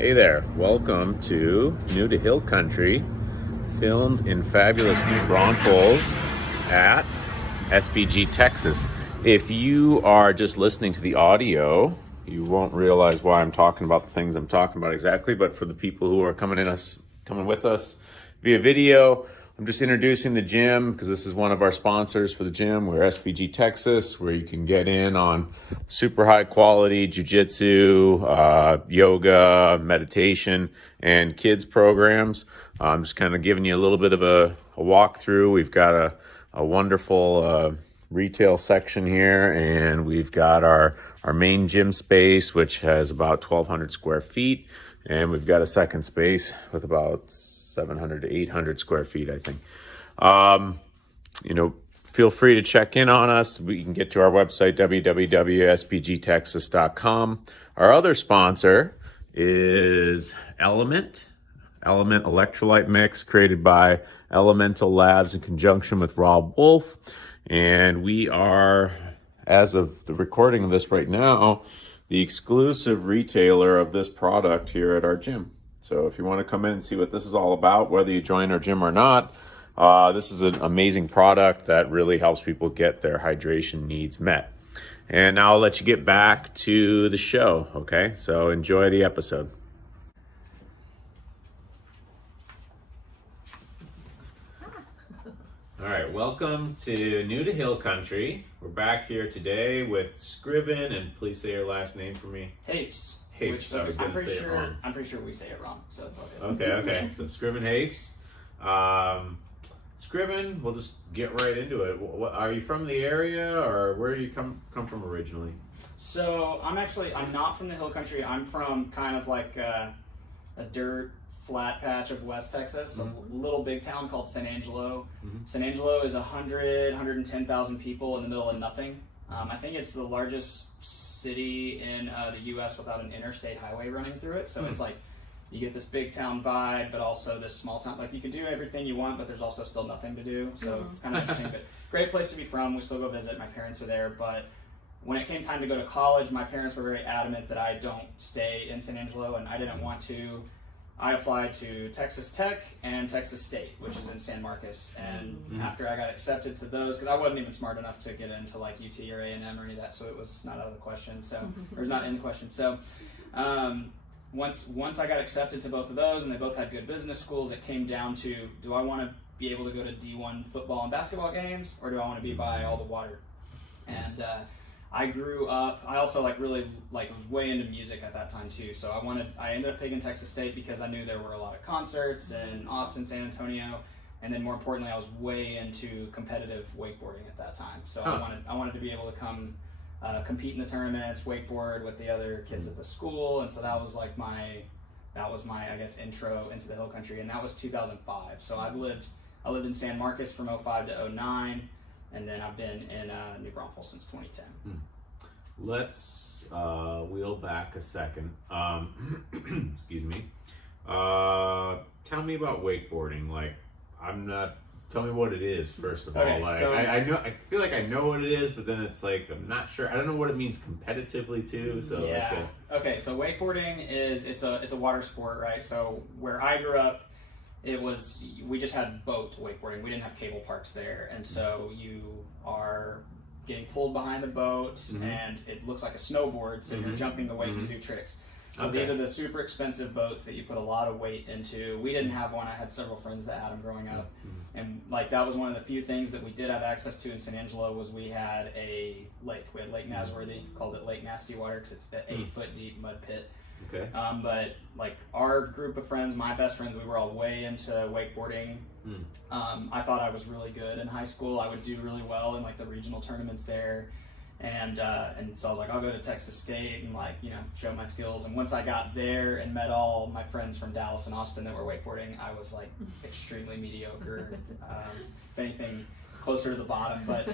Hey there, welcome to New to Hill Country, filmed in fabulous New Braunfels at SPG, Texas. If you are just listening to the audio, you won't realize why I'm talking about the things I'm talking about exactly, but for the people who are coming with us via video, I'm just introducing the gym because this is one of our sponsors for the gym. We're SPG Texas, where you can get in on super high quality jiu-jitsu, yoga, meditation, and kids programs. I'm just kind of giving you a little bit of a walkthrough. We've got a wonderful retail section here, and we've got our main gym space, which has about 1,200 square feet, and we've got a second space with about 700 to 800 square feet, I think. Feel free to check in on us. We can get to our website, www.spgtexas.com. Our other sponsor is Element Electrolyte Mix, created by Elemental Labs in conjunction with Rob Wolf. And we are, as of the recording of this right now, the exclusive retailer of this product here at our gym. So if you want to come in and see what this is all about, whether you join our gym or not, this is an amazing product that really helps people get their hydration needs met. And now I'll let you get back to the show, okay? So enjoy the episode. All right, welcome to New to Hill Country. We're back here today with Scriven, and please say your last name for me. Hoefs. Hoefs, I was going to say it wrong. I'm pretty sure we say it wrong, so it's all good. Okay. So Scriven Hoefs. Scriven, we'll just get right into it. Are you from the area, or where do you come from originally? So I'm not from the Hill Country. I'm from kind of like a dirt flat patch of West Texas, a little big town called San Angelo. San Angelo is 110,000 people in the middle of nothing. I think it's the largest city in the U.S. without an interstate highway running through it. So it's like you get this big town vibe, but also this small town. Like you can do everything you want, but there's also still nothing to do. So it's kind of interesting. But great place to be from. We still go visit. My parents are there. But when it came time to go to college, my parents were very adamant that I don't stay in San Angelo, and I didn't want to. I applied to Texas Tech and Texas State, which is in San Marcos. And after I got accepted to those, because I wasn't even smart enough to get into like UT or A&M or any of that, so it was not out of the question. So, or it was not in the question. So, once I got accepted to both of those, and they both had good business schools, it came down to, do I want to be able to go to D1 football and basketball games, or do I want to be by all the water? And I grew up, I also was way into music at that time too. So I ended up picking Texas State because I knew there were a lot of concerts in Austin, San Antonio, and then more importantly, I was way into competitive wakeboarding at that time. So I wanted to be able to come compete in the tournaments, wakeboard with the other kids at the school, and so that was my I guess intro into the Hill Country, and that was 2005. So I lived in San Marcos from 2005 to 2009. And then I've been in New Braunfels since 2010. Let's wheel back a second. Excuse me. Tell me about wakeboarding. Tell me what it is, first of all. I feel like I know what it is, but then it's like, I'm not sure. I don't know what it means competitively too. So yeah. Okay, so wakeboarding it's a water sport, right? So where I grew up, we just had boat wakeboarding. We didn't have cable parks there, and so you are getting pulled behind the boat, and it looks like a snowboard, so you're jumping the weight to do tricks. So these are the super expensive boats that you put a lot of weight into. We didn't have one. I had several friends that had them growing up, and that was one of the few things that we did have access to in San Angelo. Was we had a lake. We had Lake Nasworthy, called it Lake Nasty Water, because it's the 8-foot deep mud pit. Okay. But our group of friends, my best friends, we were all way into wakeboarding. I thought I was really good in high school. I would do really well in the regional tournaments there, and so I was like, I'll go to Texas State and show my skills. And once I got there and met all my friends from Dallas and Austin that were wakeboarding, I was extremely mediocre. If anything, closer to the bottom, but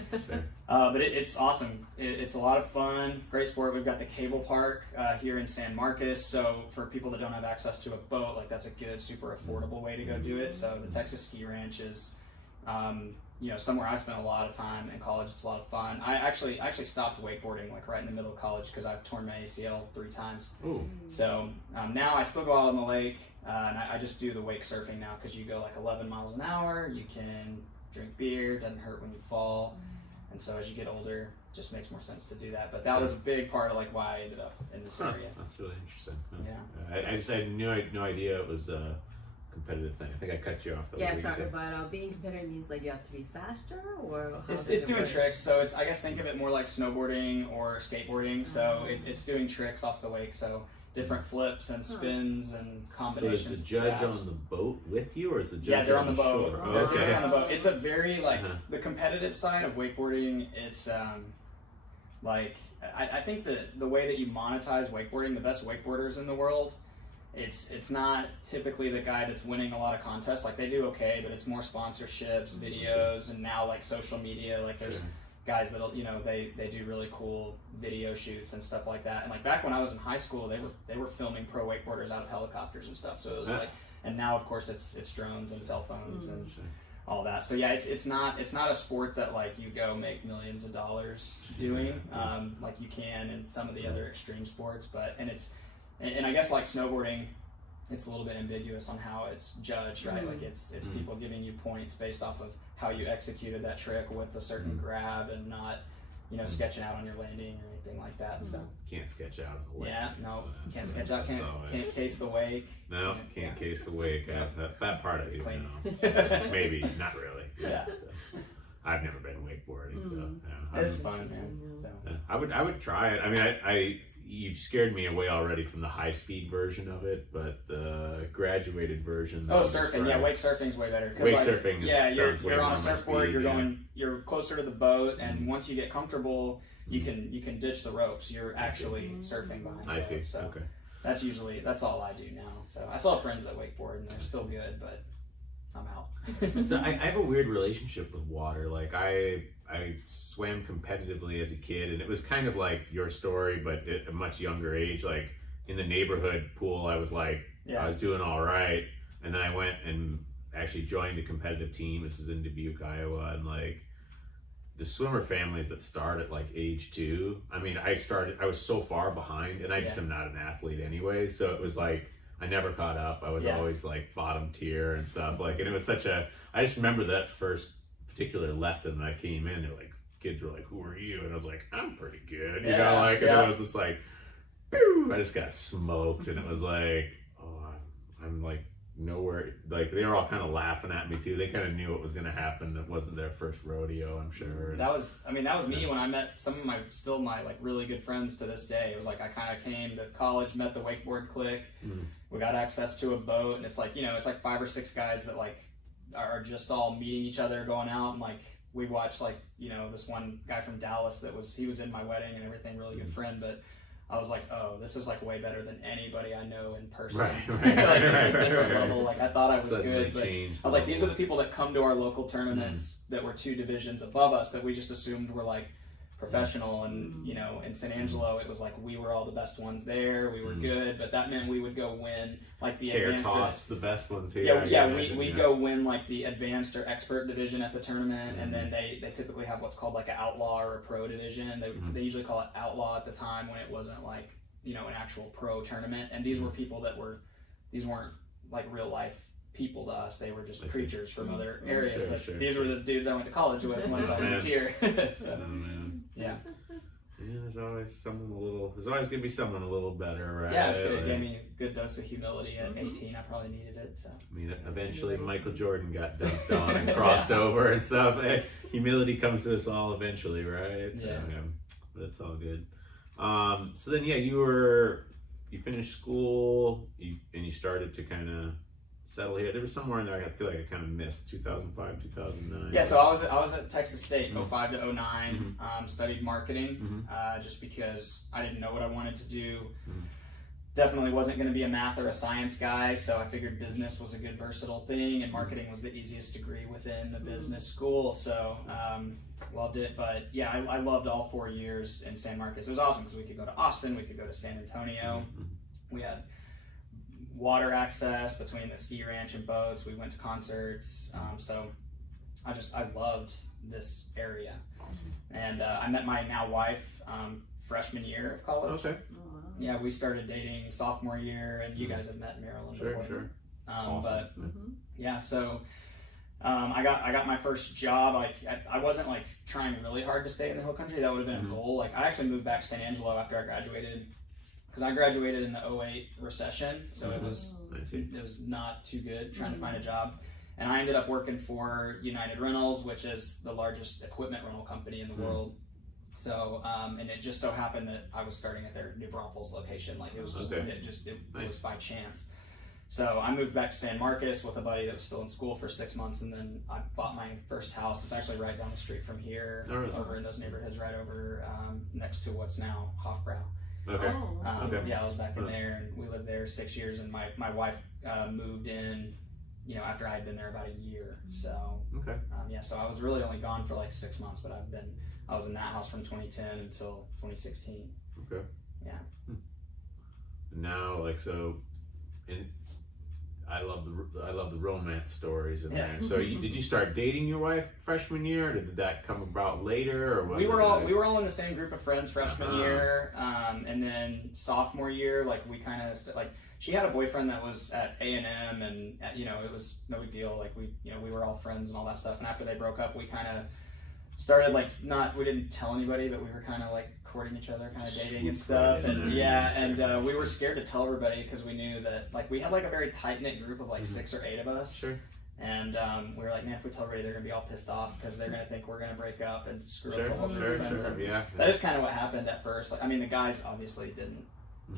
it's awesome. It's a lot of fun, great sport. We've got the cable park here in San Marcos, so for people that don't have access to a boat, that's a good, super affordable way to go do it. So the Texas Ski Ranch is somewhere I spent a lot of time in college. It's a lot of fun. I actually stopped wakeboarding like right in the middle of college because I've torn my ACL 3 times. Ooh. So now I still go out on the lake, and I just do the wake surfing now because you go like 11 miles an hour. You can drink beer, doesn't hurt when you fall, and so as you get older, it just makes more sense to do that. But that was a big part of like why I ended up in this area. That's really interesting. Yeah. I just had no idea it was a competitive thing. I think I cut you off. Sorry, but being competitive means like you have to be faster, or how it's does it doing work? tricks. So I guess think of it more like snowboarding or skateboarding. So it's doing tricks off the wake. So different flips and spins and combinations. So is the judge on the boat with you, or is the judge? Yeah, they're on the boat. Shore? They're Okay. on the boat. It's a very the competitive side of wakeboarding. It's I think that the way that you monetize wakeboarding, the best wakeboarders in the world, it's not typically the guy that's winning a lot of contests. Like they do okay, but it's more sponsorships, videos, and now like social media. Like there's guys that'll they do really cool video shoots and stuff like that. And like back when I was in high school, they were filming pro wakeboarders out of helicopters and stuff. So it was like, and now of course it's drones and cell phones and all that. So yeah, it's not a sport that like you go make millions of dollars doing like you can in some of the other extreme sports. But and I guess like snowboarding, it's a little bit ambiguous on how it's judged, right? Like it's people giving you points based off of how you executed that trick with a certain grab and not sketching out on your landing or anything like that. So Can't sketch out on the wake. yeah, no, can't sketch out, can't case the wake. No, can't case the wake. Yeah. That part I do Clean. know. So maybe not really. Yeah. So, I've never been wakeboarding, so yeah, It's fun, man. So. I would try it. I mean, you've scared me away already from the high speed version of it, but the graduated version. Oh, surfing! Yeah, wake surfing's way better. Wake surfing you're way on more a my surfboard. speed, You're closer to the boat, and once you get comfortable, you can ditch the ropes. You're actually surfing behind the I boat. see. So Okay. that's all I do now. So I still have friends that wakeboard, and they're still good, but I'm out. So I have a weird relationship with water. Like I swam competitively as a kid, and it was kind of like your story, but at a much younger age. Like in the neighborhood pool, I was like, I was doing all right, and then I went and actually joined a competitive team. This is in Dubuque, Iowa, and like the swimmer families that start at like age 2. I mean, I was so far behind, and I just am not an athlete anyway. So it was like I never caught up. I was always like bottom tier and stuff. Like, and it was I just remember that first particular lesson that I came in. They're like, kids were like, "Who are you?" And I was like, "I'm pretty good," you know. Like, and then it was just like, "Boo!" I just got smoked, and it was like, "Oh, I'm like nowhere." Like they were all kind of laughing at me too. They kind of knew what was going to happen. It wasn't their first rodeo, I'm sure. That was me when I met some of my like really good friends to this day. It was like I kind of came to college, met the wakeboard clique. We got access to a boat, and it's like it's like 5 or 6 guys that like are just all meeting each other, going out, and like we watched like this one guy from Dallas he was in my wedding and everything, really good friend, but I was like, oh, this is like way better than anybody I know in person. Different level. Like I thought I was good, but I was like, these are the people that come to our local tournaments that were 2 divisions above us that we just assumed were like professional. And in San Angelo, it was like we were all the best ones there. We were good, but that meant we would go win like the hair advanced toss, the best ones here. We'd go win like the advanced or expert division at the tournament, and then they typically have what's called like an outlaw or a pro division. They usually call it outlaw at the time when it wasn't like an actual pro tournament. And these were people these weren't like real life people to us. They were just preachers from other areas. These were the dudes I went to college with once I moved here. Yeah. Yeah, there's always gonna be someone a little better, right? Yeah, it gave me a good dose of humility at 18. I probably needed it. So. I mean, eventually Michael Jordan got dunked on and crossed over and stuff. Humility comes to us all eventually, right? So, but it's all good. So then, you finished school, and you started to kind of settle here. There was somewhere in there I feel like I kind of missed 2005, 2009. Yeah, so I was at Texas State 05 to 09. Studied marketing just because I didn't know what I wanted to do. Definitely wasn't going to be a math or a science guy, so I figured business was a good versatile thing, and marketing was the easiest degree within the business school. So loved it. But yeah, I loved all 4 years in San Marcos. It was awesome because we could go to Austin, we could go to San Antonio. We had water access between the ski ranch and boats. We went to concerts. So I loved this area. And I met my now wife freshman year of college. Okay. Yeah, we started dating sophomore year, and you guys have met Maryland Sure, before. sure. But Awesome. yeah, so I got my first job. Like I wasn't like trying really hard to stay in the hill country. That would have been a goal. Like I actually moved back to San Angelo after I graduated, because I graduated in the 2008 recession, so it was not too good trying to find a job. And I ended up working for United Rentals, which is the largest equipment rental company in the world. So, and it just so happened that I was starting at their New Braunfels location. Like it was just, it was by chance. So I moved back to San Marcos with a buddy that was still in school for 6 months, and then I bought my first house. It's actually right down the street from here, over in those neighborhoods, right over next to what's now Hofbrau. Okay. Yeah, I was back in there, and we lived there 6 years, and my wife moved in, after I had been there about a year. So so I was really only gone for like 6 months, but I was in that house from 2010 until 2016. Okay. Yeah. Now, like, so, I love the romance stories in there. So, did you start dating your wife freshman year, or did that come about later, or was we were all in the same group of friends freshman year, and then sophomore year, like we kind of like she had a boyfriend that was at A&M, and it was no big deal. Like we were all friends and all that stuff. And after they broke up, we kind of started like we didn't tell anybody, but we were kind of like courting each other, kind of dating and stuff. And we were scared to tell everybody because we knew that like we had like a very tight knit group of like 6 or 8 of us. Sure. And we were like, man, if we tell everybody, they're gonna be all pissed off because they're gonna think we're gonna break up and screw up the whole group of friends. That is kind of what happened at first. Like, I mean, the guys obviously didn't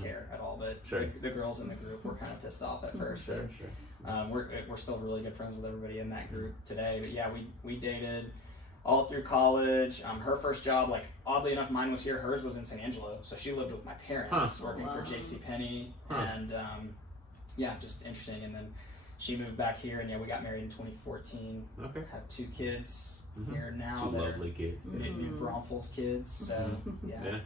care at all, but the girls in the group were kind of pissed off at first. We're still really good friends with everybody in that group today. But yeah, we dated all through college. Her first job, like oddly enough, mine was here. Hers was in San Angelo, so she lived with my parents, working for JCPenney, and just interesting. And then she moved back here, and we got married in 2014. Okay. Have 2 kids here now. 2 lovely kids. New Braunfels kids. So yeah.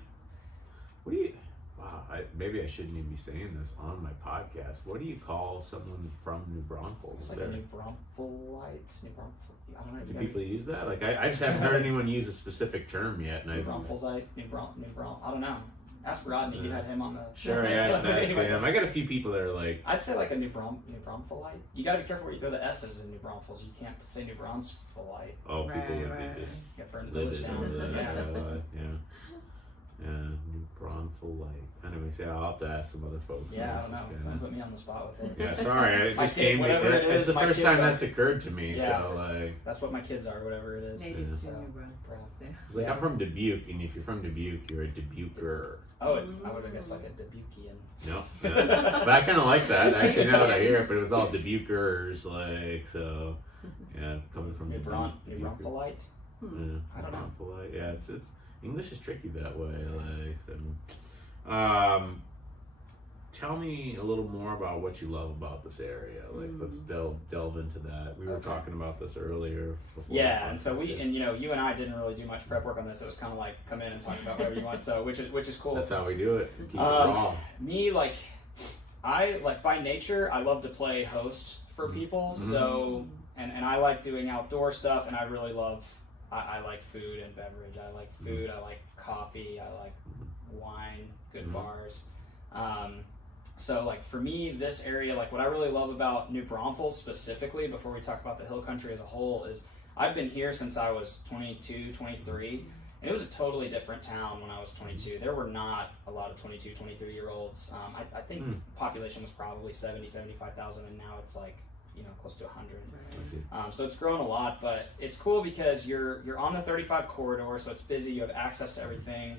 What do you? Wow, maybe I shouldn't even be saying this on my podcast. What do you call someone from New Braunfels? It's like a New Braunfelite. I don't know. Do people use that? Like I just haven't heard anyone use a specific term yet. New Braunfelsite, New Braun. I don't know. Ask Rodney. You had him on the. Sure, yeah. Ask him. I got a few people that are like. I'd say like a New Braunfelite. You got to be careful where you throw the S's in New Braunfels. You can't say New Braunfelite. Oh, people would just burn the village down. New Braunfelite. Anyways, I'll have to ask some other folks. Yeah, I don't know. Don't put me on the spot with it. Yeah, sorry. It just came. It's the first time that's occurred to me. Yeah. So like. That's what my kids are. Whatever it is. Native to New Braunfels. It's like I'm from Dubuque, and if you're from Dubuque, you're a Dubuquer. Oh, I would have guessed like a Dubuquean. No, but I kind of like that actually. Now that I hear it, but it was all Dubukers, like so. Yeah, coming from New Braunfelite. I don't know. Yeah, it's English is tricky that way. Like so. Tell me a little more about what you love about this area. Like, let's delve into that. We were talking about this earlier. Yeah, and so you and I didn't really do much prep work on this. It was kind of like come in and talk about whatever you want. So which is cool. That's how we do it. Keep it raw. Me, I by nature, I love to play host for people. So and I like doing outdoor stuff, and I really love. I like food and beverage. I like food. I like coffee. I like wine. Good bars. So like for me, this area, like what I really love about New Braunfels specifically, before we talk about the hill country as a whole, is I've been here since I was 22, 23, and it was a totally different town when I was 22. There were not a lot of 22, 23-year-olds. I think the population was probably 70, 75,000, and now it's like, close to 100. So it's grown a lot, but it's cool because you're on the 35 corridor, so it's busy. You have access to everything.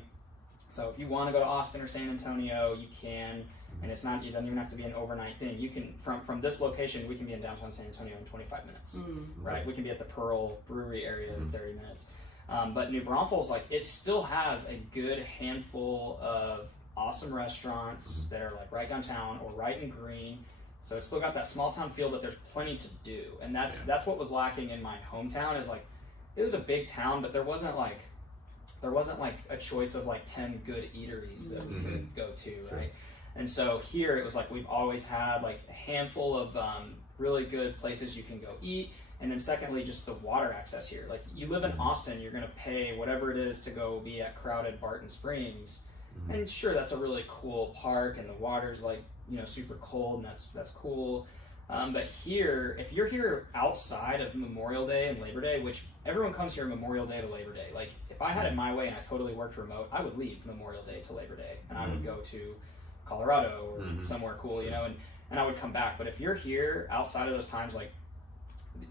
So if you want to go to Austin or San Antonio, you can, and it doesn't even have to be an overnight thing. You can, from this location, we can be in downtown San Antonio in 25 minutes, right? We can be at the Pearl Brewery area in 30 minutes. But New Braunfels, like, it still has a good handful of awesome restaurants that are like right downtown or right in Green. So it's still got that small town feel, but there's plenty to do. And that's what was lacking in my hometown, is like, it was a big town, but there wasn't like a choice of like 10 good eateries that we could go to, right? And so here it was like we've always had like a handful of really good places you can go eat. And then secondly, just the water access here. Like you live in Austin, you're going to pay whatever it is to go be at crowded Barton Springs. And sure, that's a really cool park and the water's like, you know, super cold and that's cool. But here, if you're here outside of Memorial Day and Labor Day, which everyone comes here Memorial Day to Labor Day. Like if I had it my way and I totally worked remote, I would leave Memorial Day to Labor Day and I would go to Colorado or somewhere cool, you know, and I would come back. But if you're here outside of those times, like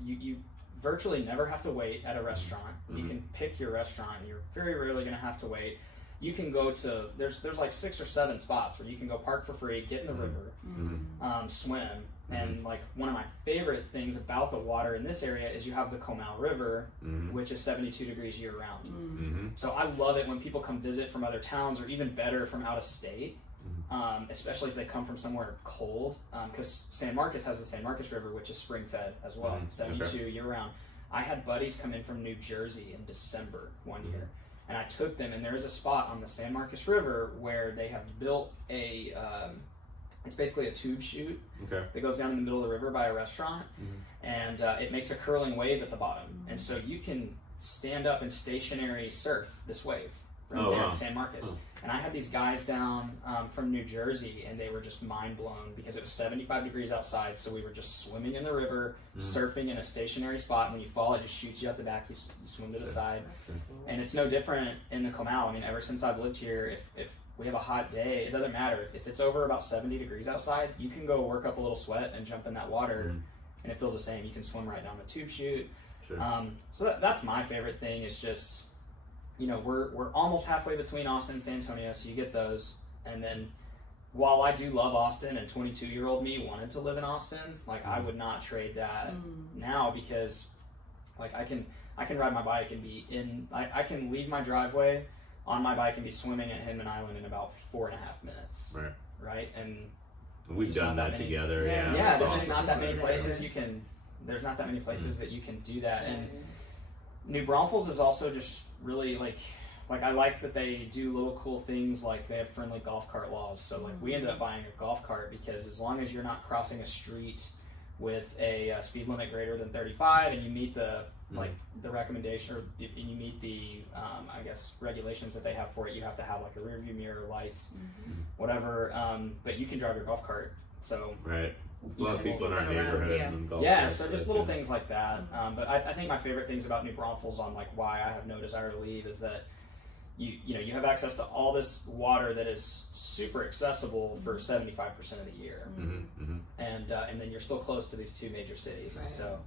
you virtually never have to wait at a restaurant. You can pick your restaurant. You're very rarely going to have to wait. You can go to, there's like 6 or 7 spots where you can go park for free, get in the river, swim. And like one of my favorite things about the water in this area is you have the Comal River, which is 72 degrees year round. So I love it when people come visit from other towns or even better from out of state, especially if they come from somewhere cold, because San Marcos has the San Marcos River, which is spring fed as well, 72 year round. I had buddies come in from New Jersey in December one year. And I took them, and there's a spot on the San Marcos River where they have built a, it's basically a tube chute that goes down in the middle of the river by a restaurant, and it makes a curling wave at the bottom. And so you can stand up and stationary surf this wave right there in San Marcos. And I had these guys down from New Jersey, and they were just mind blown because it was 75 degrees outside, so we were just swimming in the river, surfing in a stationary spot. And when you fall, it just shoots you out the back. You swim to the side. And it's no different in the Comal. I mean, ever since I've lived here, if we have a hot day, it doesn't matter. If it's over about 70 degrees outside, you can go work up a little sweat and jump in that water, and it feels the same. You can swim right down the tube chute. So that's my favorite thing is just, you know, we're almost halfway between Austin and San Antonio, so you get those. And then while I do love Austin, and 22-year-old me wanted to live in Austin, like I would not trade that now, because like I can ride my bike and be in, I can leave my driveway on my bike and be swimming at Hinman Island in about 4.5 minutes. Right? And we've done that together. Yeah, there's just not that many places there's not that many places that you can do that. And New Braunfels is also just really like I like that they do little cool things, like they have friendly golf cart laws. So like we ended up buying a golf cart because as long as you're not crossing a street with a speed limit greater than 35 and you meet the like the recommendation, or you meet the I guess regulations that they have for it, you have to have like a rear view mirror, lights, whatever, but you can drive your golf cart. So there's a lot of people in our neighborhood and golf carts, so just little things like that. But I think my favorite things about New Braunfels, on like why I have no desire to leave, is that you know you have access to all this water that is super accessible for 75% of the year, and then you're still close to these 2 major cities. So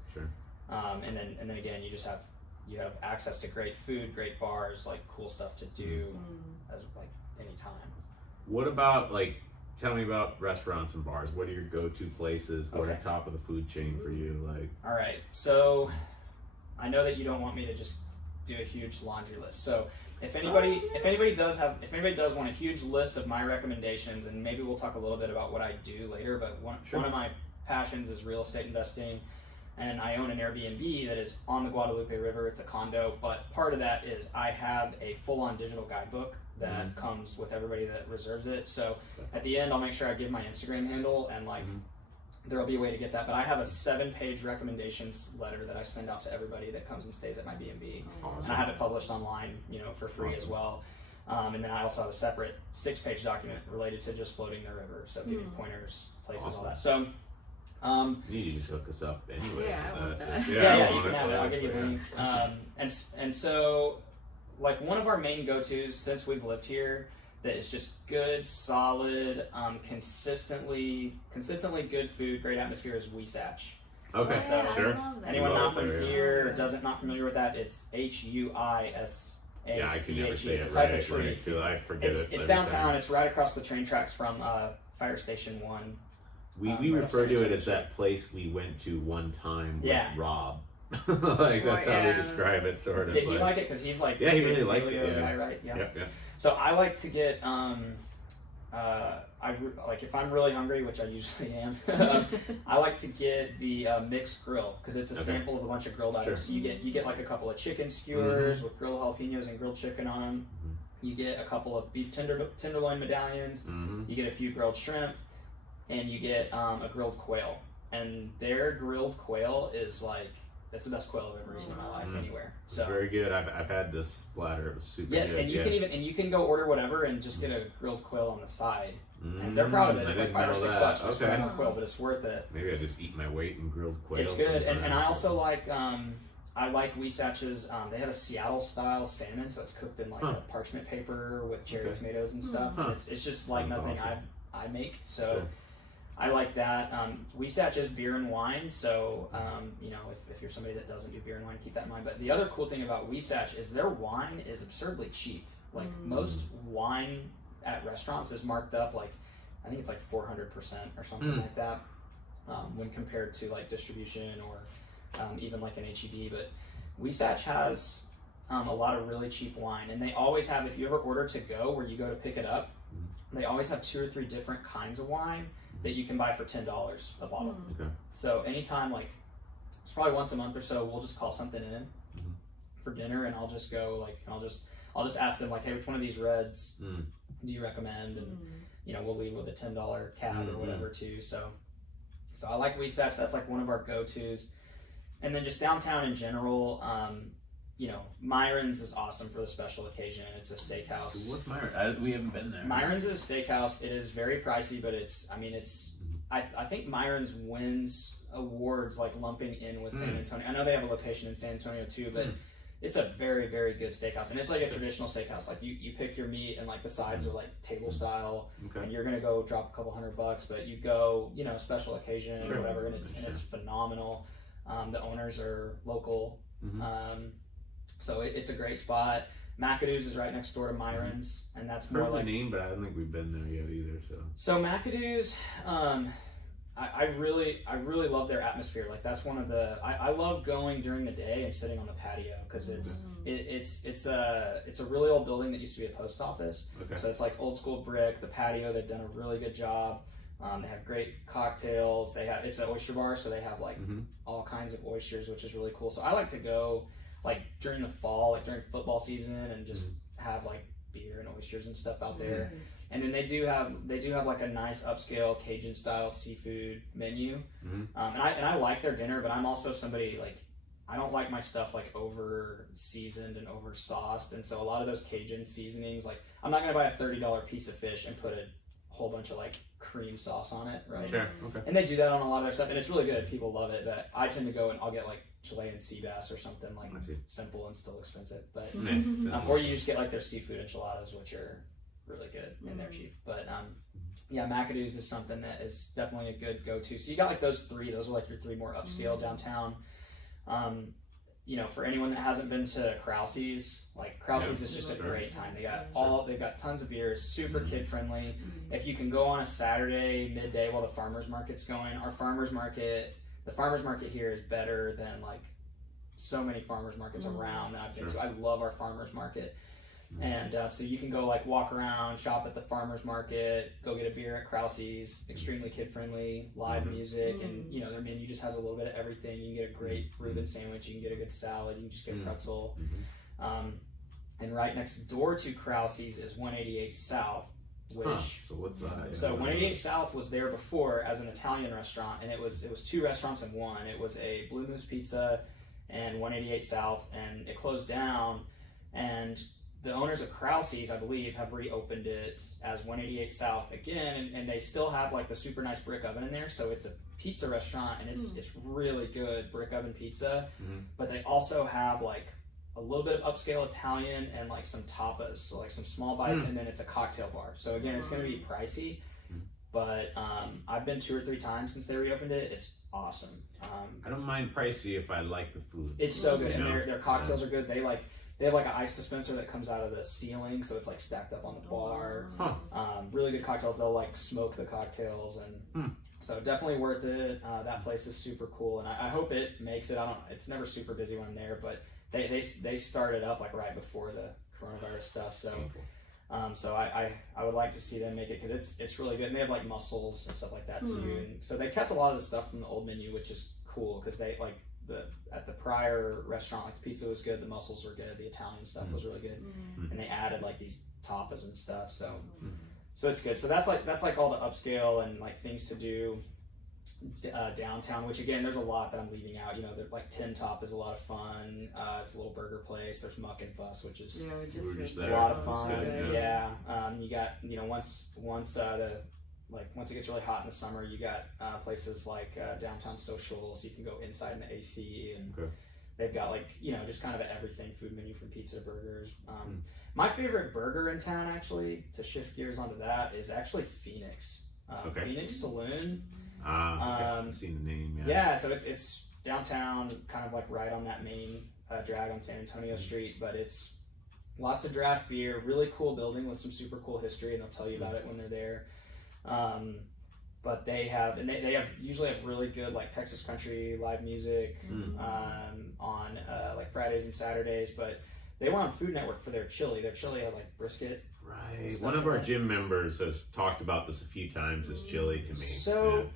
and then again you have access to great food, great bars, like cool stuff to do as like anytime. What about like, tell me about restaurants and bars. What are your go-to places? What are top of the food chain for you? Like, all right, so I know that you don't want me to just do a huge laundry list. So if anybody does want a huge list of my recommendations, and maybe we'll talk a little bit about what I do later, but one of my passions is real estate investing, and I own an Airbnb that is on the Guadalupe River. It's a condo, but part of that is I have a full-on digital guidebook that comes with everybody that reserves it. So at the end, I'll make sure I give my Instagram handle, and like there'll be a way to get that. But I have a 7-page recommendations letter that I send out to everybody that comes and stays at my B&B. And I have it published online, you know, for free as well. And then I also have a separate 6-page document related to just floating the river. So giving pointers, places, all that. So you need to just hook us up anyway. I want that. You can have it. I'll give you a link. And so like one of our main go-tos since we've lived here that is just good, solid, consistently good food, great atmosphere is Weesach. Okay, so sure. Anyone not from here or not familiar with that, it's Huisache. Yeah, I can never say it's it a type right. of tree. So I forget it. It's downtown. It's right across the train tracks from Fire Station 1. We refer to it as that place we went to one time with Rob. Like that's how we describe it, sort of. Did he like it? Because he's like he really likes it. guy, right? Yeah. So I like to get like if I'm really hungry, which I usually am, I like to get the mixed grill, because it's a sample of a bunch of grilled items. So you get like a couple of chicken skewers with grilled jalapenos and grilled chicken on them, You get a couple of beef tenderloin medallions. You get a few grilled shrimp, and you get a grilled quail. And their grilled quail is like, that's the best quail I've ever eaten in my life anywhere. So it's very good. I've had this platter. It was super good. Yes, and you can go order whatever and just get a grilled quail on the side. And they're proud of it. It's like $5 or $6 just for one quail, but it's worth it. Maybe I just eat my weight in grilled quail. It's good, and I also like Wasatch's. They have a Seattle style salmon, so it's cooked in like a parchment paper with cherry tomatoes and stuff. And it's just like nothing awesome. I make. So. Sure. I like that. Wasatch is beer and wine, so you know, if you're somebody that doesn't do beer and wine, keep that in mind. But the other cool thing about Wasatch is their wine is absurdly cheap. Like most wine at restaurants is marked up like, I think it's like 400% or something like that, when compared to like distribution or even like an HEB. But Wasatch has a lot of really cheap wine, and they always have, if you ever order to go where you go to pick it up, they always have 2 or 3 different kinds of wine that you can buy for $10 a bottle. Okay. So anytime, like, it's probably once a month or so, we'll just call something in for dinner, and I'll just go like, I'll just ask them like, hey, which one of these reds do you recommend? And you know, we'll leave with a $10 cab or whatever too. So I like Wasatch. That's like one of our go-tos. And then just downtown in general, you know, Myron's is awesome for the special occasion. It's a steakhouse. So what's Myron? We haven't been there. Myron's is a steakhouse. It is very pricey, but I think Myron's wins awards like lumping in with San Antonio. I know they have a location in San Antonio too, but it's a very, very good steakhouse. And it's like a traditional steakhouse. Like you pick your meat and like the sides are like table style, and you're going to go drop a couple $100, but you go, you know, special occasion or whatever, and it's phenomenal. The owners are local. So it's a great spot. McAdoo's is right next door to Myron's, and that's more like name, but I don't think we've been there yet either. So McAdoo's, I really love their atmosphere. Like that's one of the I love going during the day and sitting on the patio because it's a really old building that used to be a post office. So it's like old school brick. The patio, they've done a really good job. They have great cocktails. It's an oyster bar, so they have like all kinds of oysters, which is really cool. So I like to go like during the fall, like during football season, and just have like beer and oysters and stuff out there. And then they do have like a nice upscale Cajun style seafood menu. And I like their dinner, but I'm also somebody like, I don't like my stuff like over seasoned and over sauced. And so a lot of those Cajun seasonings, like I'm not gonna buy a $30 piece of fish and put a whole bunch of like cream sauce on it, right? Sure. Okay. And they do that on a lot of their stuff, and it's really good. People love it. But I tend to go and I'll get like Chilean sea bass or something like simple and still expensive. But or you just get like their seafood enchiladas, which are really good and they're cheap. But yeah, McAdoo's is something that is definitely a good go-to. So you got like those 3. Those are like your 3 more upscale downtown. You know, for anyone that hasn't been to Krause's, like Krause's is just a great time. They've got tons of beers, super kid friendly. If you can go on a Saturday midday while the farmers market's going, the farmers market here is better than like so many farmers markets around that I've been to. I love our farmers market. And so you can go like walk around, shop at the farmers market, go get a beer at Krause's, extremely kid friendly, live music, and you know their menu just has a little bit of everything. You can get a great Reuben sandwich, you can get a good salad, you can just get a pretzel. And right next door to Krause's is 188 South, which so what's that? So 188 South was there before as an Italian restaurant, and it was 2 restaurants in one. It was a Blue Moose Pizza and 188 South, and it closed down, and the owners of Krause's, I believe, have reopened it as 188 South again, and they still have like the super nice brick oven in there. So it's a pizza restaurant, and it's really good brick oven pizza. But they also have like a little bit of upscale Italian and like some tapas, so like some small bites, and then it's a cocktail bar. So again, it's going to be pricey, but I've been 2 or 3 times since they reopened it. It's awesome. I don't mind pricey if I like the food. It's so good, and their cocktails are good. They have like an ice dispenser that comes out of the ceiling, so it's like stacked up on the bar. Really good cocktails. They'll like smoke the cocktails, and so definitely worth it. That place is super cool, and I hope it makes it. It's never super busy when I'm there, but they started up like right before the coronavirus stuff. So so I would like to see them make it because it's really good, and they have like mussels and stuff like that too. And so they kept a lot of the stuff from the old menu, which is cool because at the prior restaurant, like the pizza was good, the mussels were good, the Italian stuff was really good, and they added like these tapas and stuff. So it's good. So that's like all the upscale and like things to do downtown. Which again, there's a lot that I'm leaving out. You know, like Tin Top is a lot of fun. It's a little burger place. There's Muck and Fuss, which is a lot of fun. You got, you know, once it gets really hot in the summer, you got places like Downtown Social, so you can go inside in the AC, and they've got like, you know, just kind of an everything food menu from pizza to burgers. My favorite burger in town, actually, to shift gears onto that, is actually Phoenix. Phoenix Saloon. I've seen the name. Yeah, so it's downtown, kind of like right on that main drag on San Antonio Street, but it's lots of draft beer, really cool building with some super cool history, and they'll tell you about it when they're there. But they usually have really good like Texas country live music on like Fridays and Saturdays. But they were on Food Network for their chili. Their chili has like brisket. Right. One of our gym members has talked about this a few times. This chili to me. So,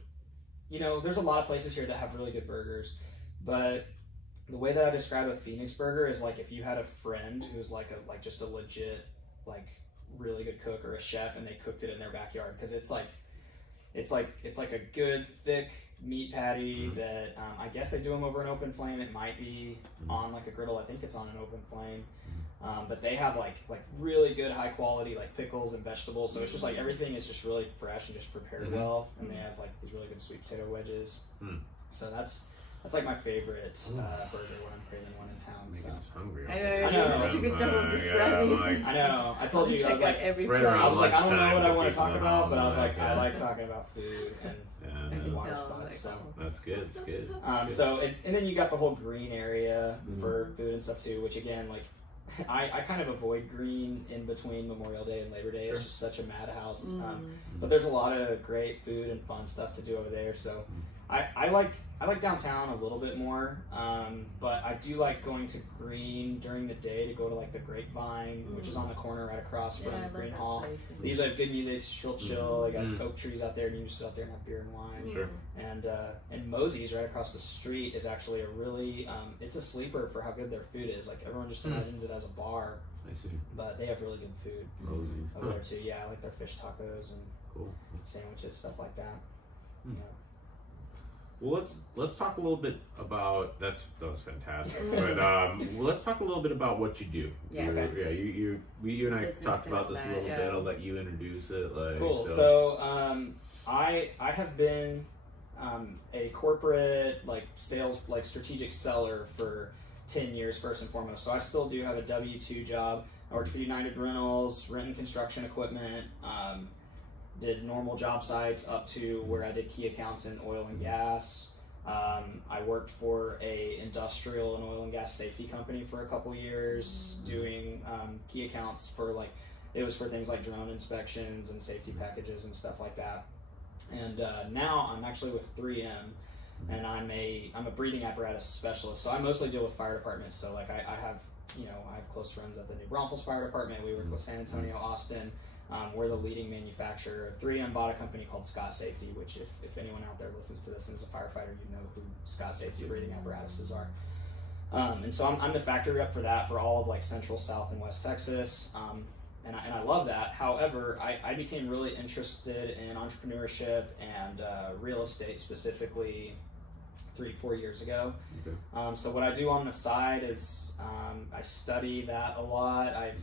you know, there's a lot of places here that have really good burgers, but the way that I describe a Phoenix burger is like if you had a friend who's like just a legit like really good cook or a chef, and they cooked it in their backyard, because it's like a good thick meat patty that I guess they do them over an open flame. It might be on like a griddle. I think it's on an open flame, but they have like really good high quality like pickles and vegetables. So it's just like everything is just really fresh and just prepared well, and they have like these really good sweet potato wedges. So that's like my favorite burger when I'm craving one in town. Making us hungry. I know, you're doing such a good job of describing. I know. I told you, I was like, I don't know what I want to talk about, but I was like, I like talking about food and water spots. So that's good. It's good. So and then you got the whole green area for food and stuff too, which again, like I kind of avoid green in between Memorial Day and Labor Day. It's just such a madhouse. But there's a lot of great food and fun stuff to do over there. So I like downtown a little bit more, but I do like going to Green during the day to go to like the Grapevine, which is on the corner right across from Green Hall. They usually have good music, it's real chill. They got oak trees out there, and you just sit out there and have beer and wine. And Mosey's right across the street is actually a really, it's a sleeper for how good their food is. Like everyone just imagines it as a bar. I see. But they have really good food Mosey's over there too. Yeah, like their fish tacos and sandwiches, stuff like that. Yeah. Well, let's talk a little bit about that was fantastic. But let's talk a little bit about what you do. You and I talked about this a little bit. I'll let you introduce it. Cool. So I have been a corporate like sales like strategic seller for 10 years first and foremost. So I still do have a W-2 job. I worked for United Rentals, renting construction equipment. Did normal job sites up to where I did key accounts in oil and gas. I worked for a industrial and oil and gas safety company for a couple years, doing key accounts for like, it was for things like drone inspections and safety packages and stuff like that. And now I'm actually with 3M, and I'm a breathing apparatus specialist. So I mostly deal with fire departments. So like I have close friends at the new Braunfels Fire Department. We work with San Antonio, Austin. We're the leading manufacturer. 3M bought a company called Scott Safety, which if anyone out there listens to this and is a firefighter, you know who Scott Safety breathing apparatuses are. And so I'm the factory rep for that for all of like Central, South, and West Texas. And I love that. However, I became really interested in entrepreneurship and real estate specifically 3-4 years ago. So what I do on the side is I study that a lot. I've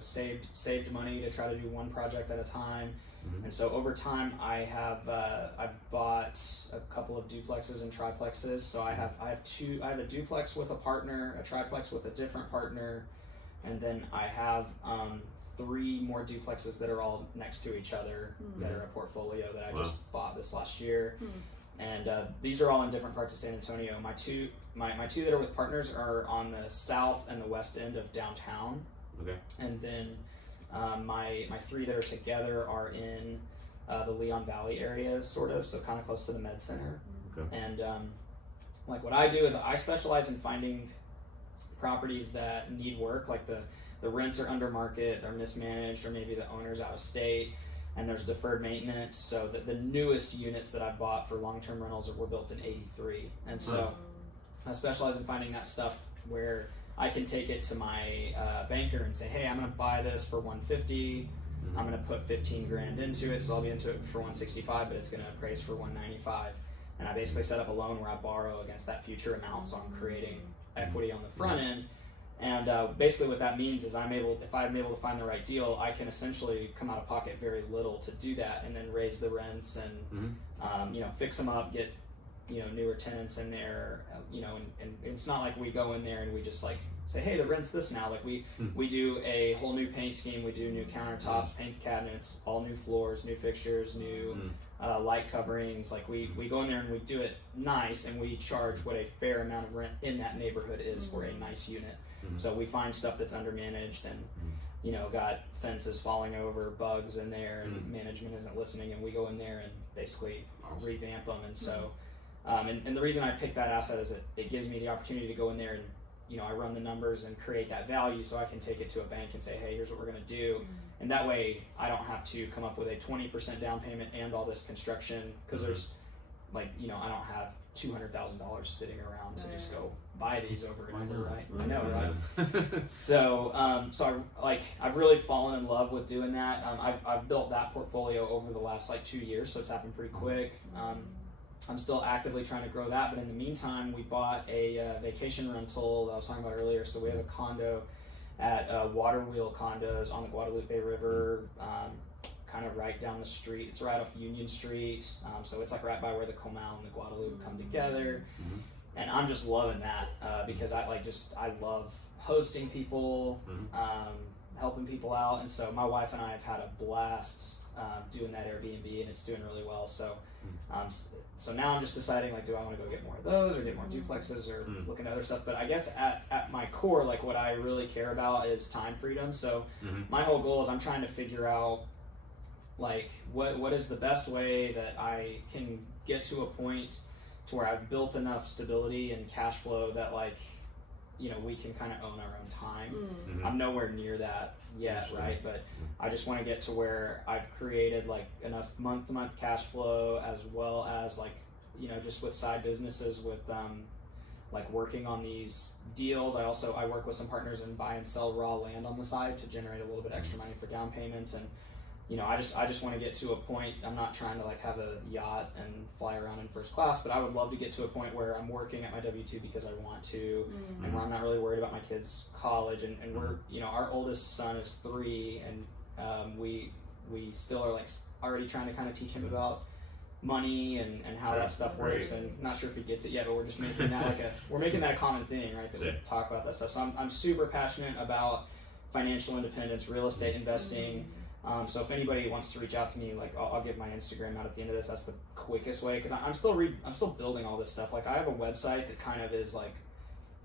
saved money to try to do one project at a time, and so over time I've bought a couple of duplexes and triplexes. So I have a duplex with a partner, a triplex with a different partner, and then I have 3 more duplexes that are all next to each other that are a portfolio that I just bought this last year. And these are all in different parts of San Antonio. My two that are with partners are on the south and the west end of downtown. And then my 3 that are together are in the Leon Valley area, sort of, so kind of close to the Med Center. And like what I do is I specialize in finding properties that need work, like the rents are under market, they're mismanaged, or maybe the owner's out of state, and there's deferred maintenance. So the newest units that I bought for long-term rentals were built in '83, and so I specialize in finding that stuff where I can take it to my banker and say, hey, I'm going to buy this for 150. I'm going to put 15 grand into it, so I'll be into it for 165, but it's going to appraise for 195. And I basically set up a loan where I borrow against that future amount, so I'm creating equity on the front end. And basically what that means is if I'm able to find the right deal, I can essentially come out of pocket very little to do that, and then raise the rents and fix them up, get newer tenants in there, and it's not like we go in there and we just like say, hey, the rent's this now. Like we do a whole new paint scheme, we do new countertops, paint the cabinets, all new floors, new fixtures, new light coverings. Like we go in there and we do it nice, and we charge what a fair amount of rent in that neighborhood is for a nice unit. So we find stuff that's undermanaged and got fences falling over, bugs in there, and management isn't listening, and we go in there and basically revamp them. And so and the reason I picked that asset is it gives me the opportunity to go in there and I run the numbers and create that value, so I can take it to a bank and say, hey, here's what we're going to do. And that way I don't have to come up with a 20% down payment and all this construction, because there's I don't have $200,000 sitting around to just go buy these over and over, right? I know, right? So I've really fallen in love with doing that. I've built that portfolio over the last 2 years, so it's happened pretty quick. I'm still actively trying to grow that, but in the meantime, we bought a vacation rental that I was talking about earlier. So we have a condo at Water Wheel Condos on the Guadalupe River, kind of right down the street. It's right off Union Street, so it's right by where the Comal and the Guadalupe come together. And I'm just loving that because I love hosting people, helping people out, and so my wife and I have had a blast doing that Airbnb, and it's doing really well. So now I'm just deciding, do I want to go get more of those, or get more duplexes, or look into other stuff. But I guess at my core, what I really care about is time freedom. So my whole goal is I'm trying to figure out what is the best way that I can get to a point to where I've built enough stability and cash flow that we can kind of own our own time. I'm nowhere near that yet, right? But I just want to get to where I've created enough month-to-month cash flow, as well as just with side businesses, with working on these deals. I work with some partners and buy and sell raw land on the side to generate a little bit extra money for down payments. And I just want to get to a point. I'm not trying to like have a yacht and fly around in first class, but I would love to get to a point where I'm working at my W-2 because I want to, and where I'm not really worried about my kids' college. And we're, our oldest son is 3, and we still are like already trying to kind of teach him about money and how that stuff works. And not sure if he gets it yet, but we're just making that we're making that a common thing, right? That we talk about that stuff. So I'm super passionate about financial independence, real estate investing. So if anybody wants to reach out to me, I'll give my Instagram out at the end of this. That's the quickest way, because I'm still building all this stuff. I have a website that kind of is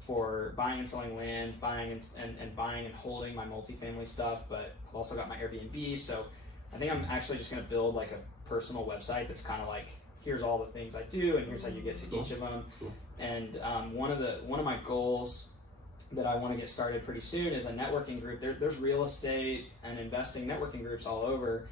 for buying and selling land, buying and buying and holding my multifamily stuff. But I've also got my Airbnb. So I think I'm actually just going to build a personal website that's kind of here's all the things I do, and here's how you get to each of them. And one of my goals that I want to get started pretty soon is a networking group. There's real estate and investing networking groups all over,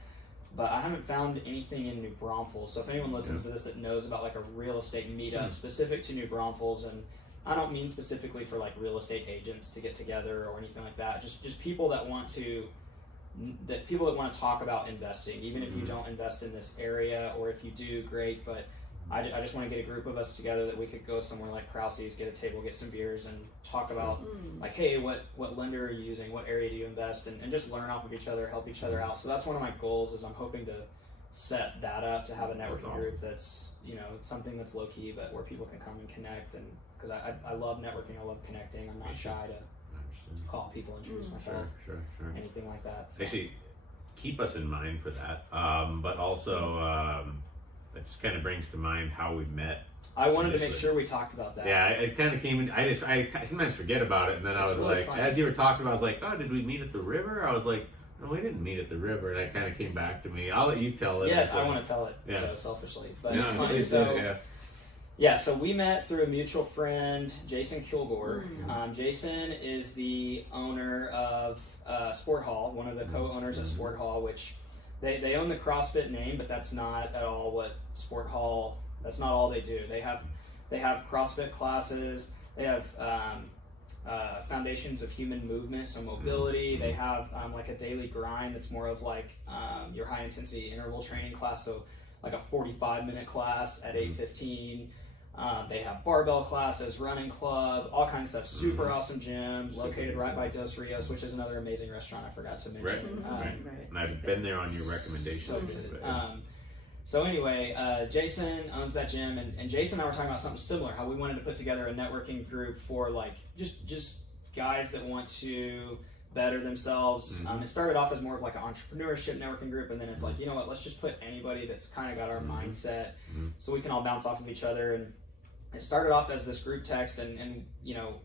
but I haven't found anything in New Braunfels. So if anyone listens to this that knows about a real estate meetup specific to New Braunfels, and I don't mean specifically for real estate agents to get together or anything like that, just people that want to talk about investing, even if you don't invest in this area, or if you do, great, but I just want to get a group of us together that we could go somewhere like Krause's, get a table, get some beers, and talk about hey, what lender are you using, what area do you invest in, and just learn off of each other, help each other out. So that's one of my goals, is I'm hoping to set that up, to have a networking group that's something that's low key, but where people can come and connect. And because I love networking, I love connecting. I'm not shy to call people, introduce myself, sure. anything like that. So. Actually, keep us in mind for that, but also it just kind of brings to mind how we met. I wanted to make sure we talked about that. Yeah, it kind of came in. I sometimes forget about it, and then I was really funny. As you were talking about, I was like, oh, did we meet at the river? I was like, no, we didn't meet at the river, and it kind of came back to me. I'll let you tell it. Yes, I want to tell it so selfishly, but it's funny. So we met through a mutual friend, Jason Kilgore. Jason is the owner of Sport Hall, one of the co-owners at Sport Hall, which they own the CrossFit name, but that's not at all what Sport Hall, that's not all they do. They have They have CrossFit classes. They have foundations of human movement, so mobility. They have like a daily grind that's more of like your high intensity interval training class, so like a 45-minute class at 8:15. They have barbell classes, running club, all kinds of stuff. Super awesome gym located right by Dos Rios, which is another amazing restaurant I forgot to mention. Right. And I've been there on your recommendation. So good. So anyway, Jason owns that gym, and Jason and I were talking about something similar, how we wanted to put together a networking group for like just guys that want to better themselves. It started off as more of like an entrepreneurship networking group, and then it's like, you know what, let's just put anybody that's kind of got our mindset so we can all bounce off of each other. And it started off as this group text, and you know,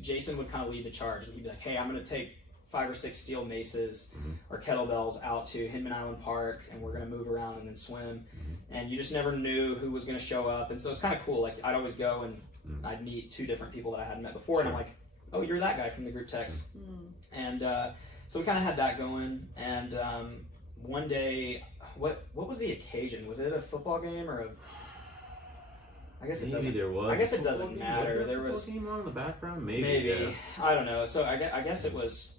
Jason would kind of lead the charge, and he'd be like, hey, I'm going to take 5 or 6 steel maces or kettlebells out to Hinman Island Park, and we're going to move around and then swim. And you just never knew who was going to show up. And so it's kind of cool. Like, I'd always go and I'd meet 2 different people that I hadn't met before. And I'm like, oh, you're that guy from the group text. And so we kind of had that going. And one day, what was the occasion? Was it a football game or a... I guess it doesn't. There was. I guess it doesn't matter. Was there a football game on in the background? Maybe. Yeah. I don't know. So I guess it was.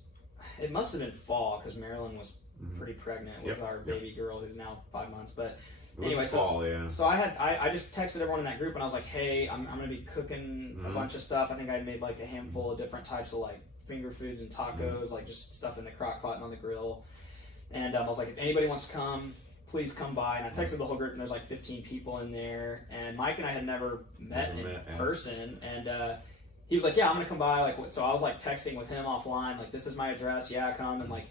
It must have been fall because Marilyn was pretty pregnant with our baby girl who's now 5 months. But anyway, so I just texted everyone in that group and I was like, hey, I'm gonna be cooking a bunch of stuff. I think I made like a handful of different types of like finger foods and tacos, like just stuff in the crock pot and on the grill. And I was like, if anybody wants to come, please come by. And I texted the whole group, and there's like 15 people in there. And Mike and I had never met in person. And he was like, yeah, I'm gonna come by. Like, so I was like texting with him offline, like, this is my address. Yeah, come. And like,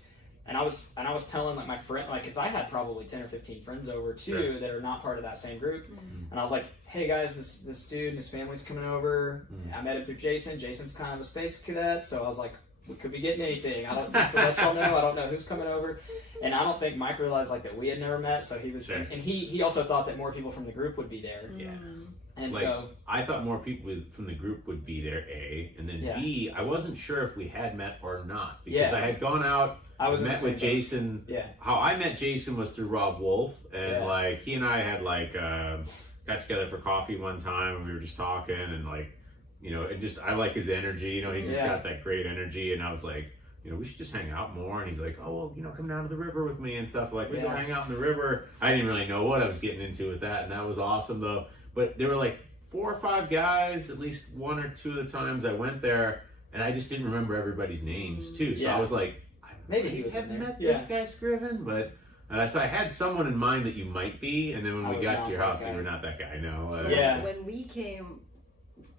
and I was telling like my friend, like, cause I had probably 10 or 15 friends over too that are not part of that same group. And I was like, hey guys, this dude and his family's coming over. I met him through Jason. Jason's kind of a space cadet, so I was like, we could be getting anything. I don't, just to let y'all know, I don't know who's coming over. And I don't think Mike realized like that we had never met, so he was, and he also thought that more people from the group would be there. And like, so I thought more people from the group would be there, A, and then B, I wasn't sure if we had met or not, because I had gone out, met with Jason. How I met Jason was through Rob Wolf, and like he and I had like got together for coffee one time, and we were just talking, and like, you know, and just I like his energy, you know, he's just got that great energy, and I was like, you know, we should just hang out more. And he's like, oh, well, you know, come down to the river with me and stuff. Like, we go hang out in the river. I didn't really know what I was getting into with that, and that was awesome though. But there were like 4 or 5 guys, at least 1 or 2 of the times I went there, and I just didn't remember everybody's names too. So I was like, maybe he was have met this guy Scriven, but so I had someone in mind that you might be, and then when we got to your house, you were not that guy. No. When we came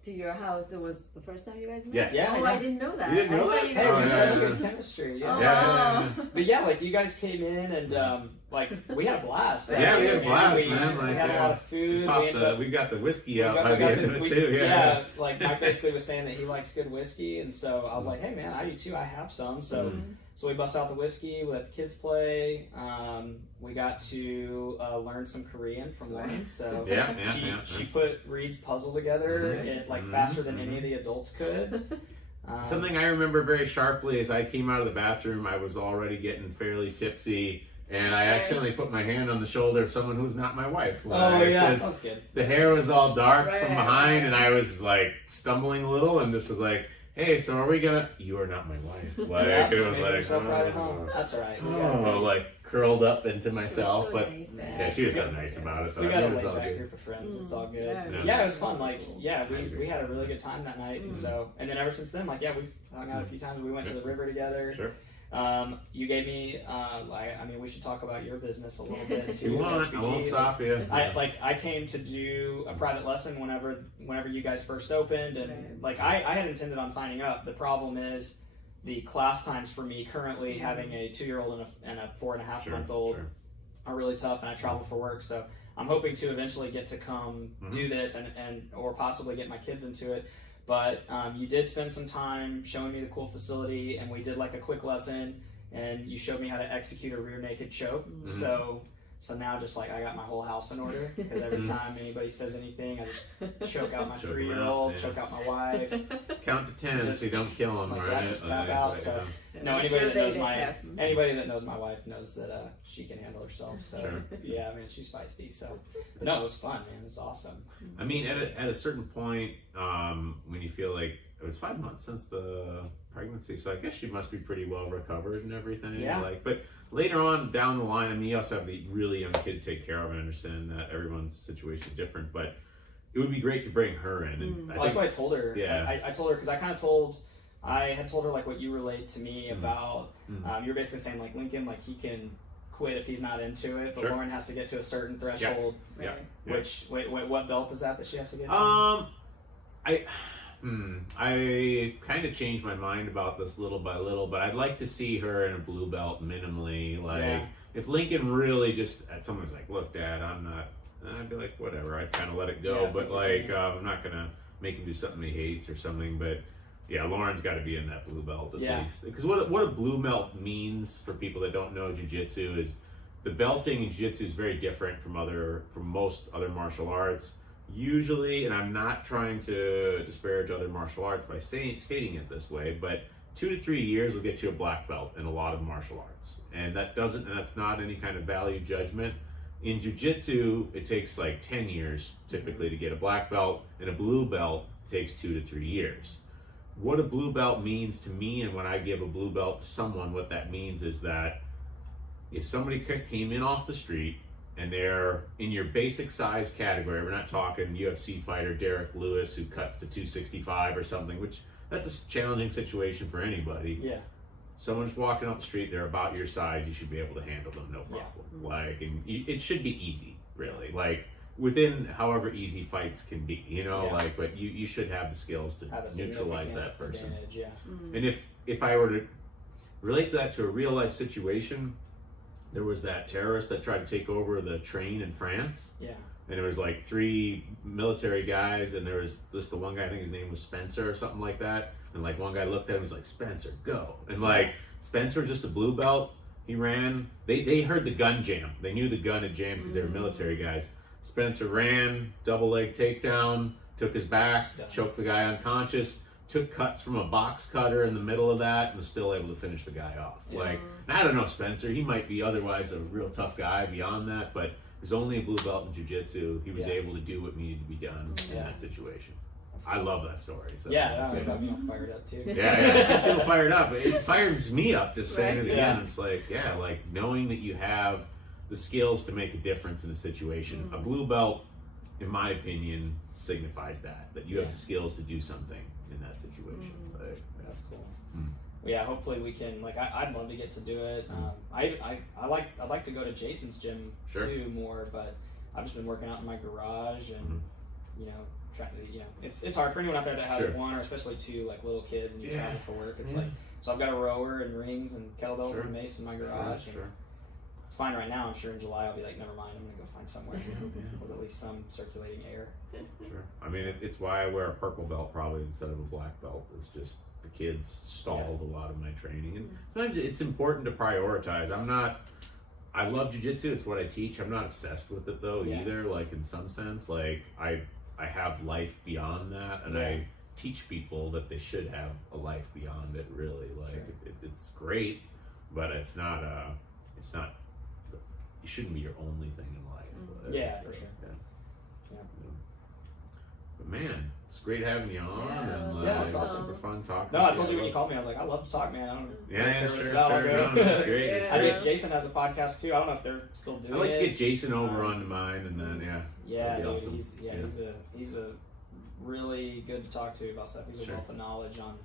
to your house, it was the first time you guys met? Yes. Yeah. Oh, I didn't know that. You didn't know that? You guys Hey, such good chemistry. But yeah, like you guys came in and like we had a blast. We had a blast, man. We had a lot of food. We got the whiskey out by the end of it too. Yeah, like Mike basically was saying that he likes good whiskey, and so I was like, hey man, I do too. I have some. So so we bust out the whiskey. We let the kids play. We got to learn some Korean from Lauren. So she put Reed's puzzle together like faster than any of the adults could. Something I remember very sharply is I came out of the bathroom. I was already getting fairly tipsy, and I accidentally put my hand on the shoulder of someone who's not my wife. Like, that was good. The hair was all dark from behind, and I was like stumbling a little, and this was like, hey, so are we gonna? You are not my wife. Like it was like, right at home. That's all right. Like curled up into myself, so but nice she was so nice about it. We got a laid back group of friends. It's all good. Yeah, it was fun. Like, we had a really good time that night, and so, and then ever since then, like, we've hung out a few times. We went to the river together. Sure. You gave me, I mean, we should talk about your business a little bit too. You want? I won't stop you. I came to do a private lesson whenever you guys first opened, and like I had intended on signing up. The problem is the class times for me currently, having a 2-year-old and a 4.5-month-old are really tough, and I travel for work. So I'm hoping to eventually get to come do this and or possibly get my kids into it. But you did spend some time showing me the cool facility, and we did like a quick lesson, and you showed me how to execute a rear naked choke. So So now just like I got my whole house in order because every time anybody says anything, I just choke out my Choke 'em 3-year-old, out, yeah. choke out my wife. Count to 10 so you don't kill them, Like, right? just tap out. So no, I'm anybody sure that they knows did my tap. anybody that knows my wife knows that she can handle herself. So Sure. yeah, man, she's feisty. So but no, it was fun, man. It was awesome. I mean, at a certain point, when you feel like it was 5 months since the pregnancy, so I guess she must be pretty well recovered and everything. Yeah. Like, but later on down the line, I mean, you also have the really young kid to take care of. I understand that everyone's situation is different, but it would be great to bring her in. And Well, that's what I told her. Yeah. I told her because I had told her like what you relayed to me about. You were basically saying like Lincoln, like he can quit if he's not into it, but Sure. Lauren has to get to a certain threshold. Yeah. Right. Yeah. Which what belt is that she has to get to? I kind of changed my mind about this little by little, but I'd like to see her in a blue belt minimally. Like, Yeah. if Lincoln really just, someone's like, look, Dad, I'm not, I'd be like, whatever, I'd kind of let it go, Yeah, but yeah. like, I'm not going to make him do something he hates or something, but yeah, Lauren's got to be in that blue belt at Yeah. least. Because what a blue belt means for people that don't know jiu-jitsu is the belting in jiu-jitsu is very different from most other martial arts. Usually, and I'm not trying to disparage other martial arts by stating it this way, but 2 to 3 years will get you a black belt in a lot of martial arts, and that's not any kind of value judgment. In jiu-jitsu, it takes like 10 years typically to get a black belt, and a blue belt takes 2 to 3 years. What a blue belt means to me, and when I give a blue belt to someone, what that means is that if somebody came in off the street and they're in your basic size category, we're not talking UFC fighter Derek Lewis who cuts to 265 or something, which that's a challenging situation for anybody. Yeah. Someone's walking off the street, they're about your size, you should be able to handle them, no problem. Yeah. Like, and it should be easy, really. Like, within however easy fights can be, Yeah. like, but you should have the skills to Have a neutralize significant that person. advantage, yeah. And if I were to relate that to a real life situation, there was that terrorist that tried to take over the train in France. Yeah. And there was like 3 military guys, and there was the one guy, I think his name was Spencer or something like that. And like one guy looked at him and was like, Spencer, go. And like Spencer was just a blue belt. He ran. They heard the gun jam. They knew the gun had jammed because they were military guys. Spencer ran, double leg takedown, took his back, choked the guy unconscious, took cuts from a box cutter in the middle of that, and was still able to finish the guy off. Yeah. Like, I don't know Spencer, he might be otherwise a real tough guy beyond that, but there's only a blue belt in jiu-jitsu. He was Yeah. able to do what needed to be done in Yeah. that situation. That's I love that story. So, Yeah, that got me all fired up too. yeah, it gets people fired up. It fires me up just saying Right. it again. Yeah. It's like, yeah, like knowing that you have the skills to make a difference in a situation. A blue belt, in my opinion, signifies that you have Yeah. the skills to do something in that situation. Like, That's cool. Mm. Well, yeah, hopefully we can. Like, I'd love to get to do it. I'd like to go to Jason's gym Sure. too more, but I've just been working out in my garage, and it's hard for anyone out there that has Sure. one or especially two like little kids and you Yeah. travel for work. It's Yeah. like so I've got a rower and rings and kettlebells Sure. and mace in my garage. Sure. And it's fine right now. I'm sure in July I'll be like, never mind. I'm gonna go find somewhere with at least some circulating air. Sure. I mean, it's why I wear a purple belt probably instead of a black belt. It's just the kids stalled a lot of my training, and sometimes it's important to prioritize. I love jiu-jitsu. It's what I teach. I'm not obsessed with it though Yeah. either. Like in some sense, like I have life beyond that, and Yeah. I teach people that they should have a life beyond it. Really, like Sure. it's great, but it's not. You shouldn't be your only thing in life. Like, Yeah, for sure. Yeah. But man, it's great having you on, Yeah, and yeah, it's it's awesome. super fun talking. No, I with told you when you called me, I was like, I love to talk, man. I don't Yeah, care yeah, what sure, it's sure. about. I'll go. No, that's great. It's Yeah. I great. think Jason has a podcast too. I don't know if they're still doing I'd like it. to get Jason over onto mine, and then Yeah, that'd be dude, awesome. he's a really good to talk to about stuff. He's a Sure. wealth of knowledge on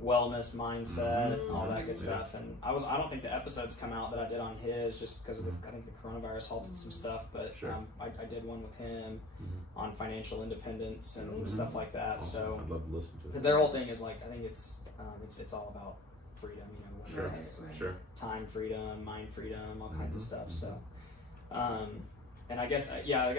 wellness, mindset, Mhm. all that good Yeah. stuff. And I don't think the episodes come out that I did on his just because of I think the coronavirus halted some stuff. But Sure. I did one with him Mhm. on financial independence and Mhm. stuff like that. Awesome. So I'd love to listen to it. because their whole thing is like I think it's all about freedom. Whether Sure. it's Sure. time freedom, mind freedom, all kinds of Mhm. stuff. So, and I guess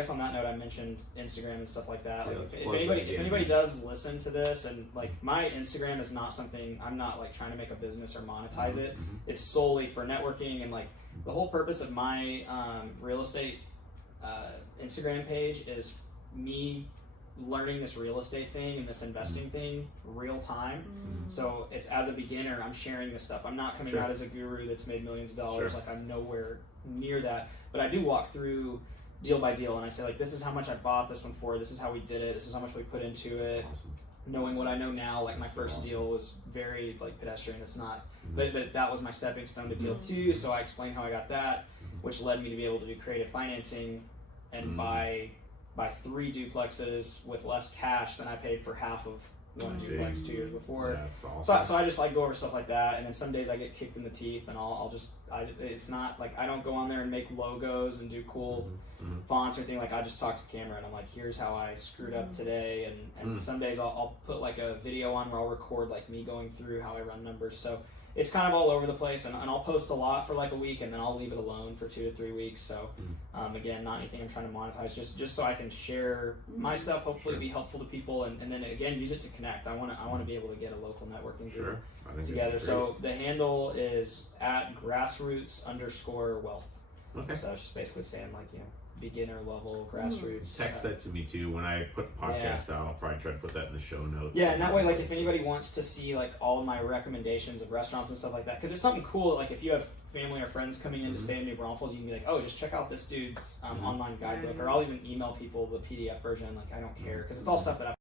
on that note, I mentioned Instagram and stuff like that. Yeah, Like let's if plug anybody that if in, anybody man. does listen to this and like my Instagram is not something I'm not like trying to make a business or monetize it. Mhm. It's solely for networking and like The whole purpose of my real estate Instagram page is me learning this real estate thing and this investing thing real time. So it's as a beginner, I'm sharing this stuff. I'm not coming out as a guru that's made millions of dollars. Like I'm nowhere near that. But I do walk through deal by deal, and I say like, this is how much I bought this one for. This is how we did it. This is how much we put into it. Awesome. Knowing what I know now, like my first deal was very like pedestrian. It's not, but that was my stepping stone to deal 2. So I explained how I got that, which led me to be able to do creative financing and buy 3 duplexes with less cash than I paid for half of one duplex 2 years before. Yeah, that's awesome. So I just like go over stuff like that, and then some days I get kicked in the teeth, and it's not like I don't go on there and make logos and do cool fonts or anything. Like I just talk to the camera and I'm like, here's how I screwed up today, and some days I'll put like a video on where I'll record like me going through how I run numbers. So it's kind of all over the place, and I'll post a lot for like a week, and then I'll leave it alone for 2 to 3 weeks. So again, not anything I'm trying to monetize, just so I can share my stuff, hopefully be helpful to people, and then again use it to connect. I want to be able to get a local networking group together. So the handle is at grassroots_wealth. Okay. So it's just basically saying like, you know, beginner level grassroots. Text that to me too. When I put the podcast out, I'll probably try to put that in the show notes. Yeah, and that way, like if anybody wants to see like all my recommendations of restaurants and stuff like that, because it's something cool. Like if you have family or friends coming in to stay in New Braunfels, you can be like, oh, just check out this dude's online guidebook, or I'll even email people the PDF version. Like I don't care, because it's all stuff that I've